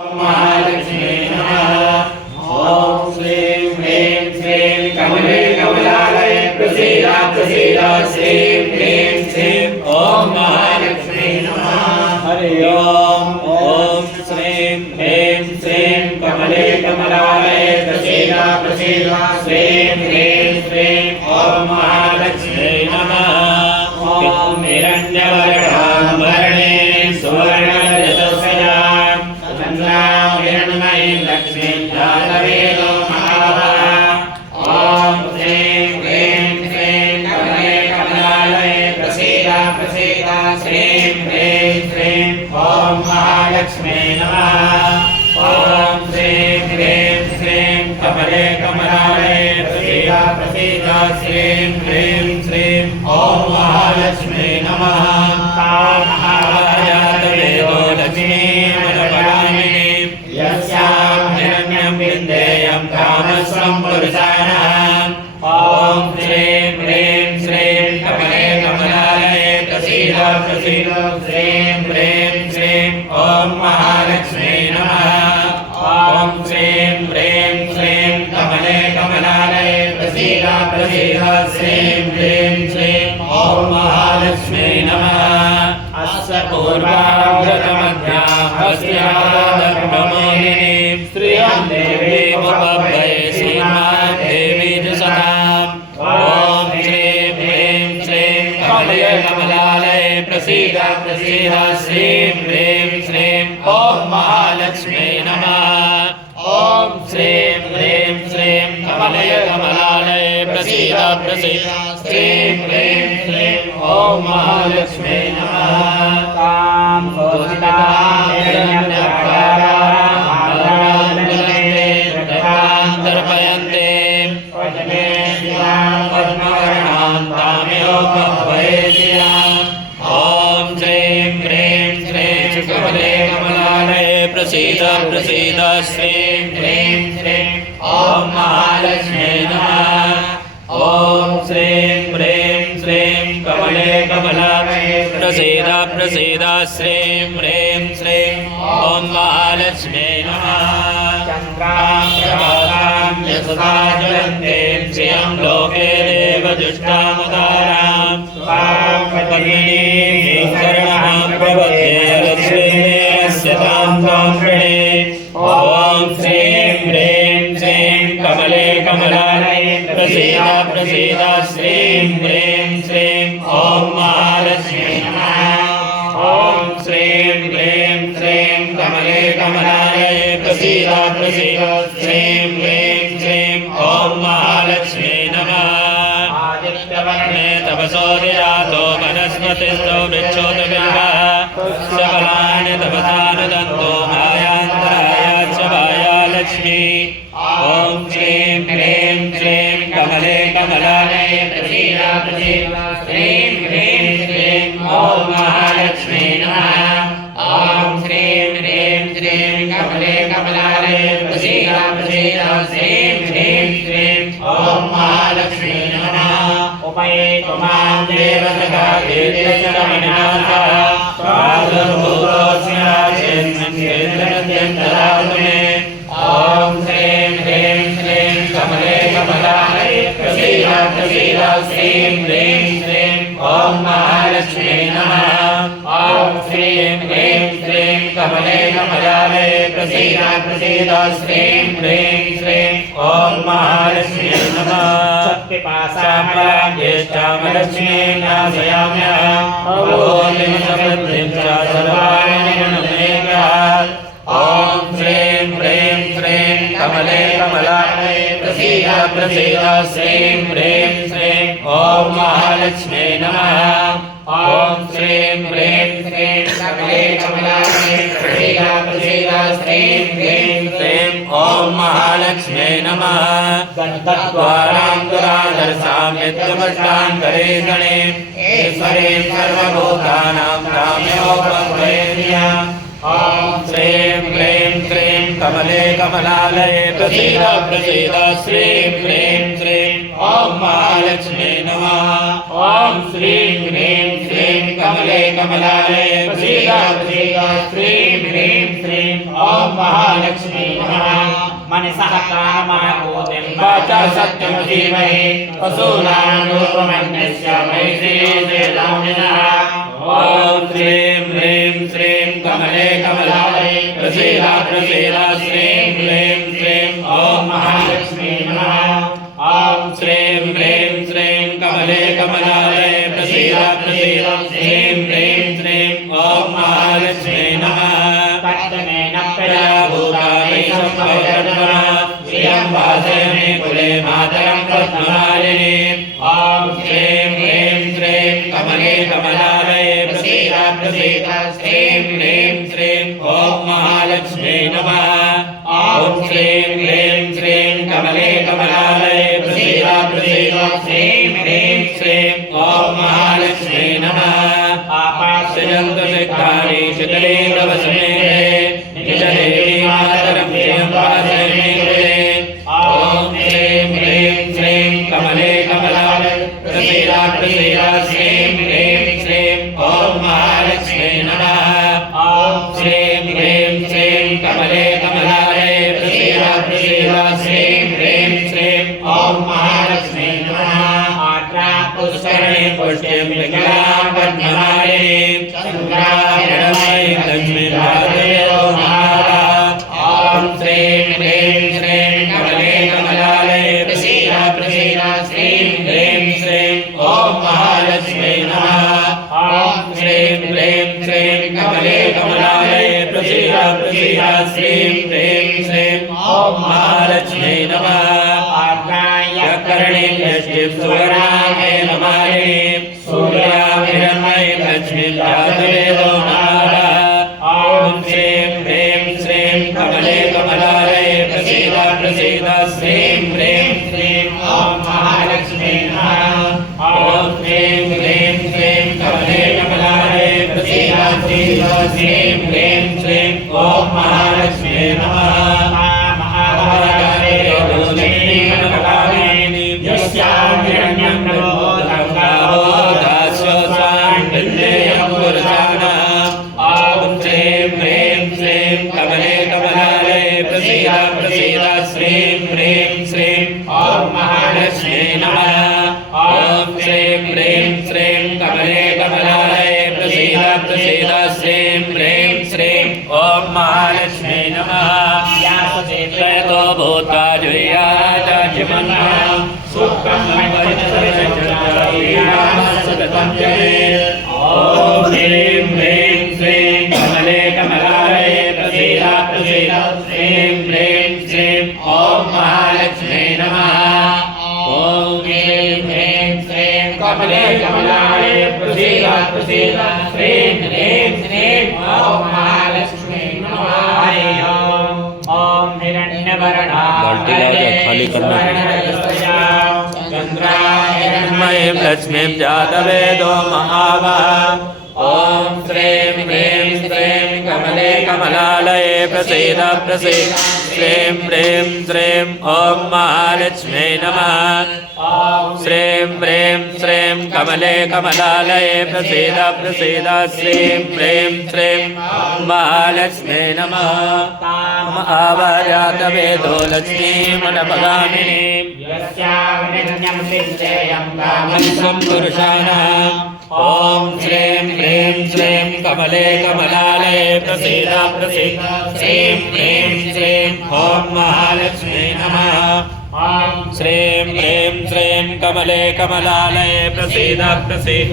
महालक्ष्मी नमः। ओम श्रीं ह्रीं श्रीं कमले कमलालये प्रसीद प्रसीद श्रीं ह्रीं श्रीं ओम महालक्ष्मी नमः। हरि ओम श्रीं ह्रीं श्रीं कमले कमलालये प्रसीद प्रसीद श्रीं ह्रीं श्रीं ओम महालक्ष्मी नमः। ओम हिरण्यवर्णां वर्णे सुवर्ण लक्ष्मी जातवेदो महाभागा। ओम श्रीं ह्रीं श्रीं कमले कमलालये प्रसीद प्रसीद श्रीं ह्रीं श्रीं ओम महालक्ष्मी नमः। ओम श्रीं ह्रीं श्रीं कमले कमलालये प्रसीद प्रसीद श्रीं ह्रीं श्रीं ओम महालक्ष्मी नमः। जातवेदो लक्ष्मी कामस्वं पुरुषाणाम्। ओम श्रीं ह्रीं श्रीं कमले कमलालये प्रसीद प्रसीद श्रीं ह्रीं श्रीं ओम महालक्ष्मी नमः। ओम श्रीं ह्रीं श्रीं कमले कमलालये प्रसीद प्रसीद श्रीं ह्रीं श्रीं ओम महालक्ष्मी नमः। अस्य पूर्वामृतमध्यां हस्त्यादब्रह्मोहिनी श्रियं देवीमुपभये श्रीमादेवी च सदाम्। ओम श्रीं ह्रीं श्रीं कमले कमलालये प्रसीद प्रसीद श्रीं ह्रीं श्रीं ओम महालक्ष्मी नमः। ओम श्रीं ह्रीं श्रीं कमले कमलालये प्रसीद प्रसीद श्रीं ह्रीं श्रीं ओम महालक्ष्मी नमः। तां दर्पयन्ते पद्मवर्णां तामेवोपभयेष्याम्। ओम श्रीं ह्रीं श्रीं कमले कमलालये प्रसीद प्रसीद श्रीं ह्रीं श्रीं ओम महालक्ष्मी नमः। ओम श्रीं ह्रीं श्रीं कमले कमलालये प्रसीद प्रसीद श्रीं ह्रीं श्रीं ओम महालक्ष्मी नमः। चन्द्रां यशसा ज्वलन्तीं श्रियं लोके देवजुष्टामुदारां पद्मिनीं शरणं प्रपद्ये लक्ष्मीर्यस्य तां त्वं ओम श्रीं ह्रीं श्रीं कमले कमलालये प्रसीद प्रसीद श्रीं ह्रीं श्रीं ओम महालक्ष्मी नमः। ओम श्रीं ह्रीं श्रीं कमले कमलालये प्रसीद प्रसीद श्रीं ह्रीं श्रीं ओम महालक्ष्मी नमः। आदित्यवर्णे तपसोऽधिरातो वनस्पतिस्थो वृक्षोदबिल्वः सबलानि तपसानुदन्तो मायान्तराय च वायालक्ष्मी। ओम श्रीं ह्रीं श्रीं कमले कमलालये प्रसीद प्रसीद श्रीं ह्रीं श्रीं ओम महालक्ष्मी नमः। ओम श्रीं ह्रीं श्रीं कमले कमलालये प्रसीद प्रसीद श्रीं ह्रीं श्रीं ओम महालक्ष्मी नमः। उपयेतु मां देवसखादेशरमणिनाथः प्रादुर्भूतोऽस्मि राजेन्द्रनद्यन्तरातु मे। ओम श्रीं ह्रीं श्रीं कमले कमलालये प्रसीद प्रसीद श्रीं ह्रीं श्रीं ओम महालक्ष्मी नमः। ओम श्रीं ह्रीं श्रीं कमले कमलालये प्रसीद प्रसीद श्रीं ह्रीं श्रीं ओम महालक्ष्मी नमः। शक्तिपाशामलां ज्येष्ठामलक्ष्मीं नाशयाम्यहम् अवोलिं समृद्धिं च सर्वाणि गुणमेकात्। ओम श्रीं ह्रीं श्रीं कमले कमलालये प्रसीद प्रसीद श्रीं ह्रीं श्रीं ओम महालक्ष्मी नमः। ओम श्रीं ह्रीं श्रीं कमले कमलालये प्रसीद प्रसीद श्रीं ह्रीं श्रीं ओम महालक्ष्मी नमः। गन्धद्वारां दुरादर्शामित्यमष्टाङ्गरे गणे ईश्वरीं सर्वभूतानां तामेवोपभयेष्याम्। ओम श्रीं ह्रीं श्रीं कमले कमलालये प्रसीद प्रसीद श्रीं ह्रीं श्रीं ओम महालक्ष्मी नमः। ओम श्रीं ह्रीं श्रीं कमले कमलालये प्रसीद प्रसीद श्रीं ह्रीं श्रीं ॐ महालक्ष्मी नमः मनसः काममाकूतिं वाचा सत्यमधीमहि पशूनां रूपमन्यस्य वैश्रीदेवामिनः ॐ श्रीं ह्रीं श्रीं कमले कमलालये प्रसीद प्रसीद श्रीं ह्रीं श्रीं ॐ महालक्ष्मी नमः ॐ श्रीं ह्रीं श्रीं कमले कमलालये प्रसीद प्रसीद श्रीं ह्रीं श्रीं ॐ महालक्ष्मी नमः तत्तमेन प्रभूतानि सम्भवतर्मणा श्रियं वासयमे कुले मातरं पद्ममालिनी ॐ श्रीं ह्रीं श्रीं कमले कमलालये प्रसीद प्रसीद श्रीं ह्रीं श्रीं ॐ महालक्ष्मी नमः ॐ श्रीं ह्रीं श्रीं कमले कमलालये प्रसीद प्रसीद श्रीं ह्रीं श्रीं ॐ महालक्ष्मी नमः आपाश्रयन्तु सिद्धानि शितले तव समेते निजदेवी मातरं श्रियं वासयमे कुले ॐ श्रीं ह्रीं श्रीं कमले कमलालये प्रसीद प्रसीद श्रीं ह्रीं श्रीं ॐ महालक्ष्मी नमः ॐ श्रीं ह्रीं श्रीं कमले कमलालये प्रसीद प्रसीद श्रीं ह्रीं श्रीं ॐ महालक्ष्मी नमः पुष्करणे पुष्टिं विकलां पद्ममालिनीं चन्द्राहिरणमयीं लक्ष्मीर्वादयो नमः ॐ श्रीं ह्रीं श्रीं कमले कमलालये प्रसीद प्रसीद श्रीं ह्रीं श्रीं ॐ महालक्ष्मी नमः ॐ श्रीं ह्रीं श्रीं कमले कमलालये प्रसीद प्रसीद श्रीं ह्रीं श्रीं ॐ महालक्ष्मी नमः कर्णे यष्टिं सुवरामे नमालिनीं सूर्याभिरमयीं लक्ष्मीं जातवेदो नमः ॐ श्रीं ह्रीं श्रीं कमले कमलालये प्रसीद प्रसीद श्रीं ह्रीं श्रीं ॐ महालक्ष्मी नमः ॐ श्रीं ह्रीं श्रीं कमले कमलालये प्रसीद प्रसीद श्रीं ह्रीं श्रीं ॐ महालक्ष्मी नमः हिरण्यं प्रबोधङ्गावो दास्योऽस्वां विन्देयं पुरुषाणाम् ॐ श्रीं ह्रीं श्रीं कमले कमलालये प्रसीद प्रसीद श्रीं ह्रीं श्रीं ॐ महालक्ष्मी नमः ॐ श्रीं ह्रीं श्रीं कमले कमलालये प्रसीद प्रसीद श्रीं ह्रीं श्रीं ॐ महालक्ष्मी नमः यासो भूत्वा जुह्याचाचिमन्नां सुखं सततं जये ॐ ह्रीं ह्रीं श्रीं कमले कमलालये प्रसीद प्रसीद श्रीं ह्रीं श्रीं ॐ महालक्ष्मी नमः ॐ ह्रीं ह्रीं श्रीं कमले कमलालये प्रसीद प्रसीद श्रीं ह्रीं श्रीं ॐ महालक्ष्मी नमः ॐ हिरण्यवर्णाय खाली करना चन्द्राहिरण्मयीं लक्ष्मीं जातवेदो महावः ॐ श्रीं ह्रीं श्रीं कमले कमलालये प्रसीद प्रसीद श्रीं ह्रीं श्रीं ॐ महालक्ष्मी नमः ॐ श्रीं ह्रीं श्रीं कमले कमलालये प्रसीद प्रसीद श्रीं ह्रीं श्रीं महालक्ष्मी नमः महावजातवेदो लक्ष्मीमनपगामिनीं यस्यां सिद्धेयं कामं पुरुषाणाम् ॐ श्रीं ह्रीं श्रीं कमले कमलालये प्रसीद प्रसीद श्रीं ह्रीं श्रीं ॐ महालक्ष्मी नमः ॐ श्रीं ह्रीं श्रीं कमले कमलालये प्रसीद प्रसीद